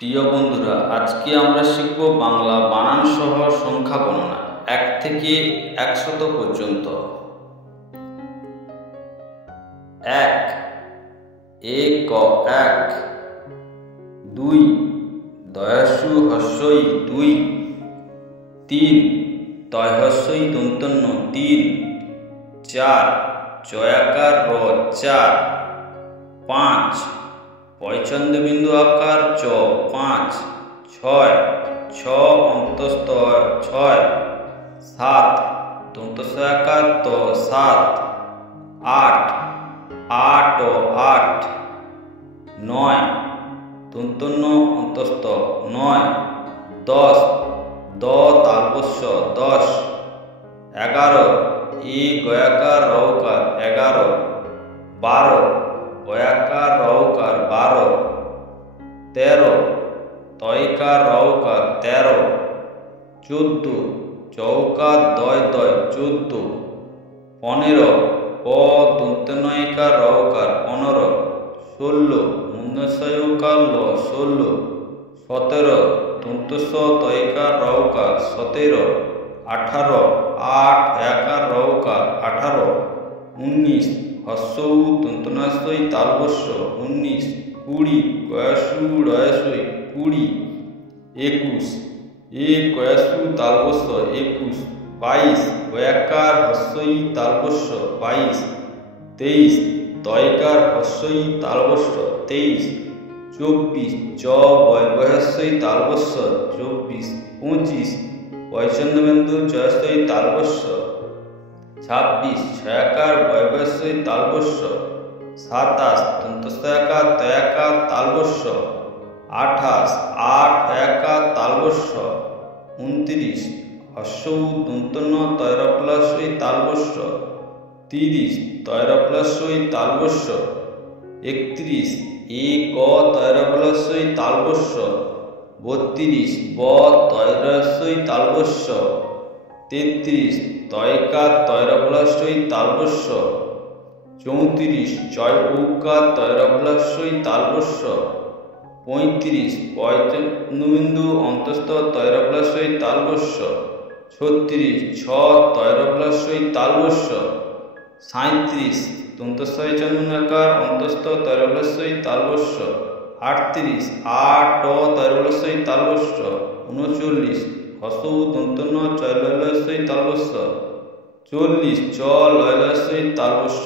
প্রিয় বন্ধুরা, আজকে আমরা শিখব বাংলা বানান সহ সংখ্যা গণনা 1 থেকে 100 পর্যন্ত। 1 এক 2 দয়স্যু হস্যই 2 3 তয় হস্যই দন্তন্য 3 4 চয়াকার র 4 5 পয়চন্দ্রবিন্দু আকার চ 5 6 ছ অন্তস্থ 6 7 দন্তস্বয়াকার ত 7 8 8 8 9 দন্তন্য অন্তস্থ 9 10 দ তালবস্য 10 11 ই গয়াকার রৌকার 11 12 গয়াকার রৌকার 12 13 তয়কার রৌকার 13 14 চৌকার দয় দয় 14 15 প দন্তনয়কার রৌকার 15 16 মুন্নসয়কার ল 16 17 দন্তস্ব তয়কার রৌকার 17 18 8 একার রৌকার 18 19 হস্যৌ দন্তনাস্যই তালবস্য 19 20 গয়াসু রয়াসই 20 21 এ গয়াসু তালবস্য 21 22 গয়াকার হস্যই তালবস্য 22 23 তয়কার হস্যই তালবস্য 23 24 চ বয়বহস্যই তালবস্য 24 25 পয়চন্দ্রবিন্দু জয়স্যই তালবস্য 26 ছয়াকার বয়বস্যই তালবস্য 27 দন্তস্বয়াকার তয়াকার তালবস্য 28 8 একার তালবস্য 29 হস্যৌ দন্তন্য তয়রপ্লাস্যই তালবস্য 30 তয়রপ্লাস্যই তালবস্য 31 এ ক তয়রপ্লাস্যই তালবস্য 32 ব তয়রস্যই তালবস্য 33 তয়কার তয়রপ্লাস্যই তালবস্য 34 চয় ঔকার তয়রপ্লাস্যই তালবস্য 35 পয়চন্দ্রবিন্দু অন্তস্থ তয়রপ্লাস্যই তালবস্য 36 ছ তয়রপ্লাস্যই তালবস্য 37 দন্তস্বয়চন্দ্রাকার অন্তস্থ তয়রপ্লাস্যই তালবস্য 38 8 ট তয়রপ্লাস্যই তালবস্য 39 হস্যৌ দন্তন্য চয়লস্যই তালবস্য 40 চ লয়লস্যই তালবস্য